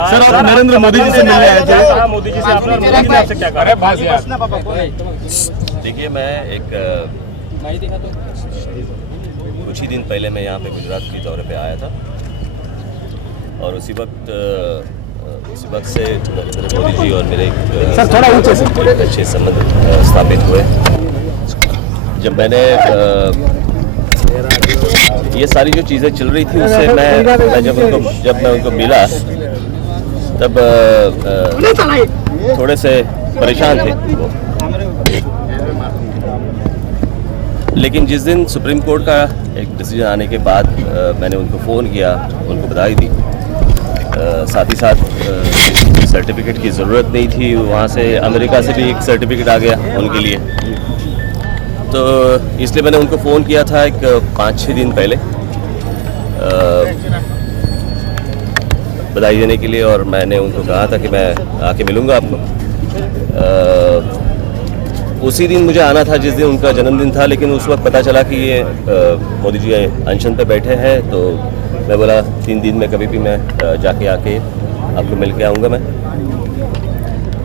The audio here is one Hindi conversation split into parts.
सर और नरेंद्र मोदी जी से मिलने आए थे। मोदी जी से आपने और मोदी जी ने आपसे क्या कहा? देखिए, मैं कुछ ही दिन पहले मैं यहाँ पे गुजरात के दौरे पे आया था और उसी वक्त से नरेंद्र मोदी जी और मेरे एक अच्छे संबंध स्थापित हुए। जब मैंने ये सारी जो चीज़ें चल रही थी उससे मैं जब मैं उनको मिला तब थोड़े से परेशान थे वो। लेकिन जिस दिन सुप्रीम कोर्ट का एक डिसीजन आने के बाद मैंने उनको फ़ोन किया, उनको बधाई दी, साथ ही साथ सर्टिफिकेट की ज़रूरत नहीं थी, वहाँ से अमेरिका से भी एक सर्टिफिकेट आ गया उनके लिए, तो इसलिए मैंने उनको फ़ोन किया था एक 5-6 दिन पहले बधाई देने के लिए, और मैंने उनको कहा था कि मैं आके मिलूँगा आपको। उसी दिन मुझे आना था जिस दिन उनका जन्मदिन था, लेकिन उस वक्त पता चला कि ये मोदी जी अनशन पे बैठे हैं, तो मैं बोला 3 दिन में कभी भी मैं जाके आके आपको मिल के आऊँगा मैं।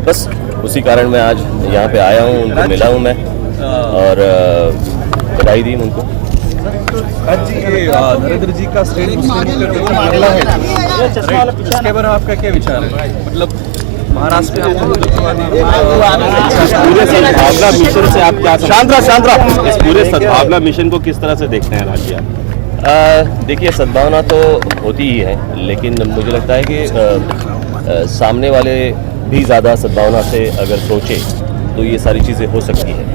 बस उसी कारण मैं आज यहाँ पे आया हूँ, उनको मिला हूँ मैं और बधाई दी उनको। आज जी नरेंद्र जी का स्टेट मुस्लिम मामला है, इसके बारे में आपका क्या विचार है? मतलब महाराष्ट्र में पूरे सद्भावना मिशन से आप क्या शांतरा इस पूरे सद्भावना मिशन को किस तरह से देखते हैं राज्य? देखिए, सद्भावना तो होती ही है, लेकिन मुझे लगता है कि सामने वाले भी ज़्यादा सद्भावना से अगर सोचे तो ये सारी चीज़ें हो सकती हैं।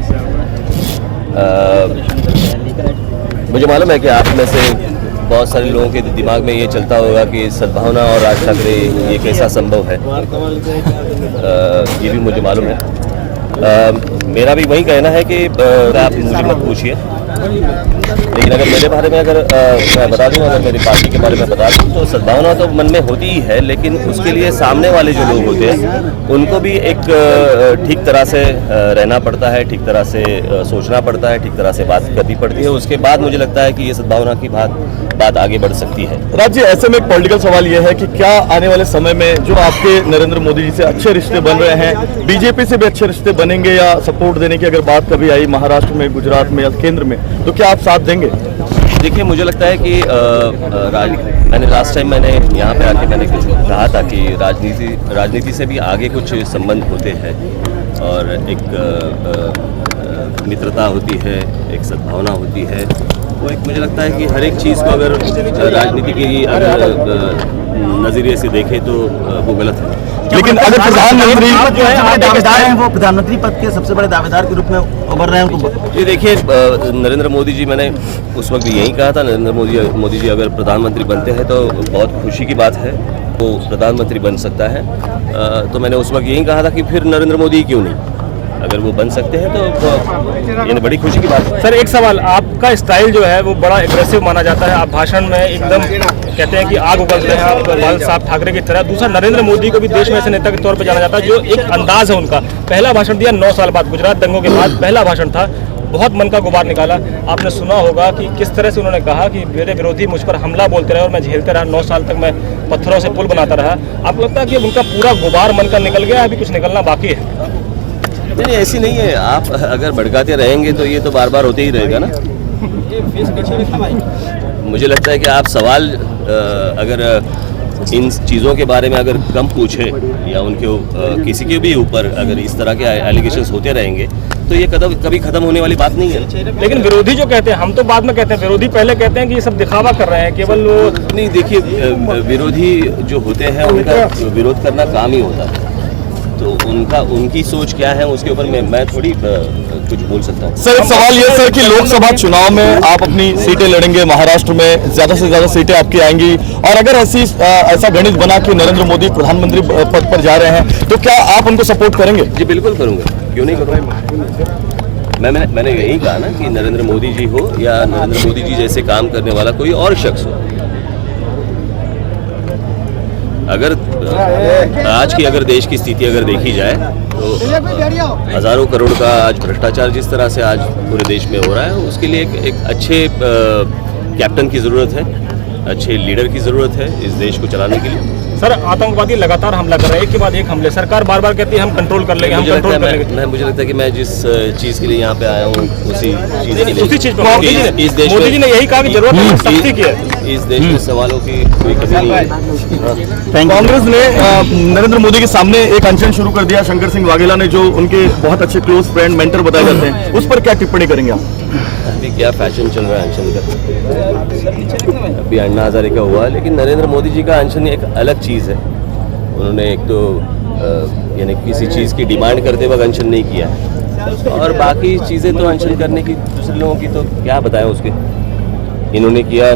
मुझे मालूम है कि आप में से बहुत सारे लोगों के दिमाग में ये चलता होगा कि सद्भावना और राज ठाकरे ये कैसा संभव है। ये भी मुझे मालूम है। मेरा भी वही कहना है कि आप मुझे मत पूछिए, लेकिन अगर मेरे बारे में मैं बता दूं, अगर मेरी पार्टी के बारे में बता दूं, तो सद्भावना तो मन में होती ही है, लेकिन उसके लिए सामने वाले जो लोग होते हैं उनको भी एक ठीक तरह से रहना पड़ता है, ठीक तरह से सोचना पड़ता है, ठीक तरह से बात करनी पड़ती है। उसके बाद मुझे लगता है कि ये सद्भावना की बात आगे बढ़ सकती है। राज्य, ऐसे में एक पॉलिटिकल सवाल ये है कि क्या आने वाले समय में जो आपके नरेंद्र मोदी जी से अच्छे रिश्ते बन रहे हैं, बीजेपी से भी अच्छे रिश्ते बनेंगे, या सपोर्ट देने की अगर बात कभी आई महाराष्ट्र में, गुजरात में या केंद्र में, तो क्या आप साथ देंगे? देखिए, मुझे लगता है कि मैंने लास्ट टाइम यहाँ पे आके मैंने कुछ कहा था कि राजनीति से भी आगे कुछ संबंध होते हैं, और एक मित्रता होती है, एक सद्भावना होती है। वो एक मुझे लगता है कि हर एक चीज़ को अगर राजनीति की नज़रिए से देखें तो वो गलत है। लेकिन अगर प्रधानमंत्री जो है दावेदार हैं, वो प्रधानमंत्री पद के सबसे बड़े दावेदार के रूप में उभर रहे हैं उनको। ये देखिए, नरेंद्र मोदी जी, मैंने उस वक्त यही कहा था, नरेंद्र मोदी जी अगर प्रधानमंत्री बनते हैं तो बहुत खुशी की बात है, वो प्रधानमंत्री बन सकता है। तो मैंने उस वक्त यही कहा था कि फिर नरेंद्र मोदी क्यों नहीं, अगर वो बन सकते हैं तो ये बड़ी खुशी की बात है। सर, एक सवाल, आपका स्टाइल जो है वो बड़ा एग्रेसिव माना जाता है, आप भाषण में एकदम कहते हैं कि आग उगलते हैं आप लाल साहब ठाकरे की तरह। दूसरा, नरेंद्र मोदी को भी देश में ऐसे नेता के तौर पर जाना जाता है, जो एक अंदाज है उनका। पहला भाषण दिया 9 साल बाद, गुजरात दंगों के बाद पहला भाषण था, बहुत मन का गुबार निकाला। आपने सुना होगा कि किस तरह से उन्होंने कहा कि मेरे विरोधी मुझ पर हमला बोलते रहे और मैं झेलते रहा, 9 साल तक मैं पत्थरों से पुल बनाता रहा। आपको लगता है कि उनका पूरा गुबार मन का निकल गया, अभी कुछ निकलना बाकी है? नहीं, ऐसी नहीं है। आप अगर भड़काते रहेंगे तो ये तो बार बार होते ही रहेगा ना। मुझे लगता है कि आप सवाल अगर इन चीज़ों के बारे में अगर कम पूछे, या उनके किसी के भी ऊपर अगर इस तरह के एलिगेशंस होते रहेंगे, तो ये कभी ख़त्म होने वाली बात नहीं है। लेकिन विरोधी जो कहते हैं, हम तो बाद में कहते हैं, विरोधी पहले कहते हैं कि ये सब दिखावा कर रहे हैं, केवल वो नहीं। देखिए, विरोधी जो होते हैं उनका विरोध करना काम ही होता है, तो उनकी सोच क्या है उसके ऊपर मैं थोड़ी कुछ बोल सकता हूँ। सर, एक सवाल ये सर कि लोकसभा चुनाव में आप अपनी सीटें लड़ेंगे, महाराष्ट्र में ज़्यादा से ज़्यादा सीटें आपकी आएंगी, और अगर ऐसा गणित बना कि नरेंद्र मोदी प्रधानमंत्री पद पर जा रहे हैं, तो क्या आप उनको सपोर्ट करेंगे? जी बिल्कुल करूँगा, क्यों नहीं करूँगा। मैंने यही कहा ना कि नरेंद्र मोदी जी हो या नरेंद्र मोदी जी जैसे काम करने वाला कोई और शख्स हो, अगर आज की अगर देश की स्थिति अगर देखी जाए तो हज़ारों करोड़ का आज भ्रष्टाचार जिस तरह से आज पूरे देश में हो रहा है, उसके लिए एक अच्छे कैप्टन की ज़रूरत है, अच्छे लीडर की ज़रूरत है इस देश को चलाने के लिए। सर आतंकवादी लगातार हमला कर रहे हैं, एक के बाद एक हमले, सरकार बार बार कहती है हम कंट्रोल कर लेंगे, हम कंट्रोल कर लेंगे। मुझे लगता है कि मैं जिस चीज़ के लिए यहाँ पे आया हूँ उसी चीज़ के लिए, उसी चीज पर इस देश मोदी जी ने यही कहा कि जरूरत है सख्ती की है। इस देश में सवालों की कोई कमी नहीं है। कांग्रेस ने नरेंद्र मोदी के सामने एक अनशन शुरू कर दिया। शंकर सिंह वाघेला ने, जो उनके बहुत अच्छे क्लोज फ्रेंड मेंटर बताए जाते हैं, उस पर क्या टिप्पणी करेंगे आप? अभी क्या फैशन चल रहा है अनशन का, अभी अन्ना हजारे का हुआ, लेकिन नरेंद्र मोदी जी का अनशन एक अलग चीज़ है। उन्होंने एक तो यानी किसी चीज़ की डिमांड करते वक्त अनशन नहीं किया है, और बाकी चीज़ें तो अनशन करने की दूसरे लोगों की तो क्या बताएं उसके। इन्होंने किया,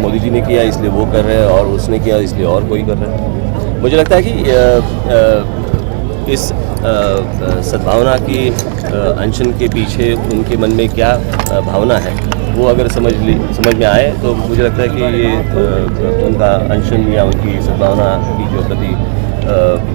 मोदी जी ने किया इसलिए वो कर रहे हैं, और उसने किया इसलिए और कोई कर रहा है। मुझे लगता है कि इस सद्भावना की अनशन के पीछे उनके मन में क्या भावना है, वो अगर समझ में आए तो मुझे लगता है कि ये उनका अनशन या उनकी सद्भावना की जो प्रति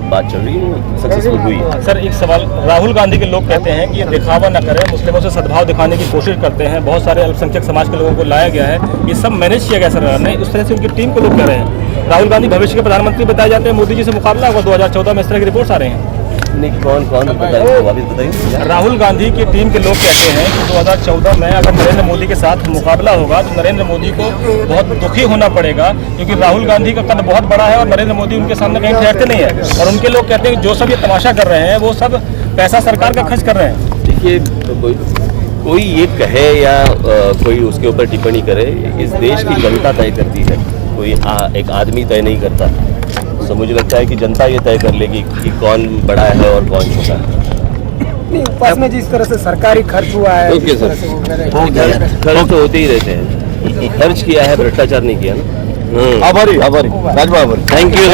बात चल रही है सक्सेसफुल हुई है। सर एक सवाल, राहुल गांधी के लोग कहते हैं कि ये दिखावा न करें, मुस्लिमों से सद्भाव दिखाने की कोशिश करते हैं, बहुत सारे अल्पसंख्यक समाज के लोगों को लाया गया है, ये सब मैनेज किया गया सरकार ने, उस तरह से उनकी टीम को लोग कह रहे हैं। राहुल गांधी भविष्य के प्रधानमंत्री बताए जाते हैं, मोदी जी से मुकाबला होगा 2014 में, इस तरह की रिपोर्ट्स आ रहे हैं। नहीं, कौन बताइए, वापिस बताइए। राहुल गांधी की टीम के लोग कहते हैं कि 2014 में अगर नरेंद्र मोदी के साथ मुकाबला होगा तो नरेंद्र मोदी को बहुत दुखी होना पड़ेगा, क्योंकि राहुल गांधी का कद बहुत बड़ा है और नरेंद्र मोदी उनके सामने कहीं ठहरते नहीं है। और उनके लोग कहते हैं कि जो सब ये तमाशा कर रहे हैं वो सब पैसा सरकार का खर्च कर रहे हैं। देखिए, कोई ये कहे या कोई उसके ऊपर टिप्पणी करे, इस देश की जनता तय करती है, कोई एक आदमी तय नहीं करता। तो मुझे लगता है कि जनता ये तय कर लेगी कि कौन बड़ा है और कौन छोटा है। ऊपर में जिस तरह से सरकारी खर्च हुआ है, ओके सर, खर्च तो होते ही रहते हैं, खर्च किया है, भ्रष्टाचार नहीं किया ना। आभारी राजभा, आभारी, थैंक यू।